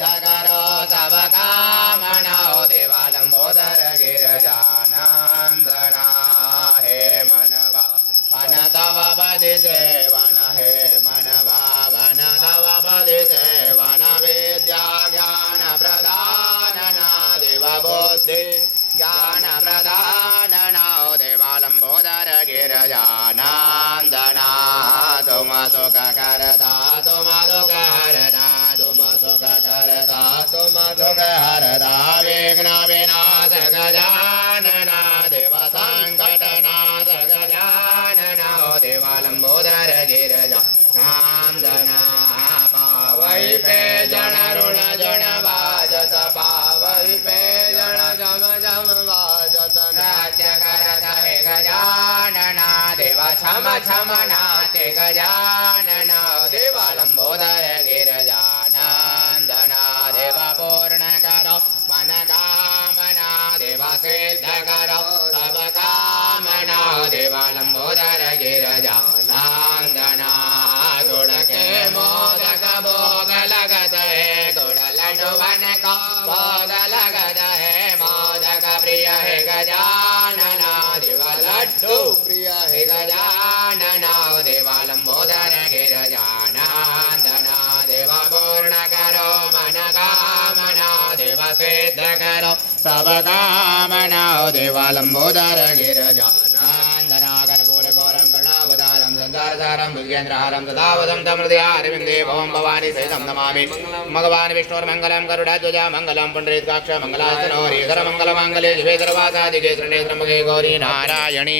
करो सब कामनाओ देवा लंबोदर गिरजानंदना हे मनवा मन तव पदि सेवन हे मन भावन तव पदि सेवन विद्या ज्ञान प्रदानना देव बुद्धि ज्ञान प्रदानना देवा लंबोदर गिरजानंदना तुम सुख करता तुम दुख हरता तुम सुख करता तुम दुख हरता विघ्न विनाश गजानना देव संकटनाश गजानना देवा लंबोदर गिरजानंदना पावै पे जन ऋण जन बाजत पावै पे जन जम जम बाजत नाट्य करत हे गजानना देवा छम छम नाचे गजानना देवा लंबोदर गिरजानंदना देवा पूर्ण करो मन कामना देवा सिद्ध करो सब कामना देवा लंबोदर गिरजानंदना गुड़ के मोदक भोग लगत है गुड़ लड्डुवन को भोग लगत है मोदक प्रिय है गजानना देवा लड्डू प्रिय है गजानना देवा लंबोदर गिरजानंदना देवा पूर्ण करो मन कामना देवा सिद्ध करो सब कामना देवा लंबोदर गिरजानंदना कर्पूर गौरम कर्णावतारम संसारसारम भुजगेन्द्रहारम सदावदं तमृदयारविन्दे भवं भवानी सहितं नमामि भगवान् विष्णुर्मङ्गलं गरुडध्वजा मङ्गलं पुण्डरीकाक्ष मङ्गलास्तनो हरिहर मङ्गलमाङ्गल्ये शिवे सर्वासाधिके शरण्ये त्र्यम्बके गौरी नारायणी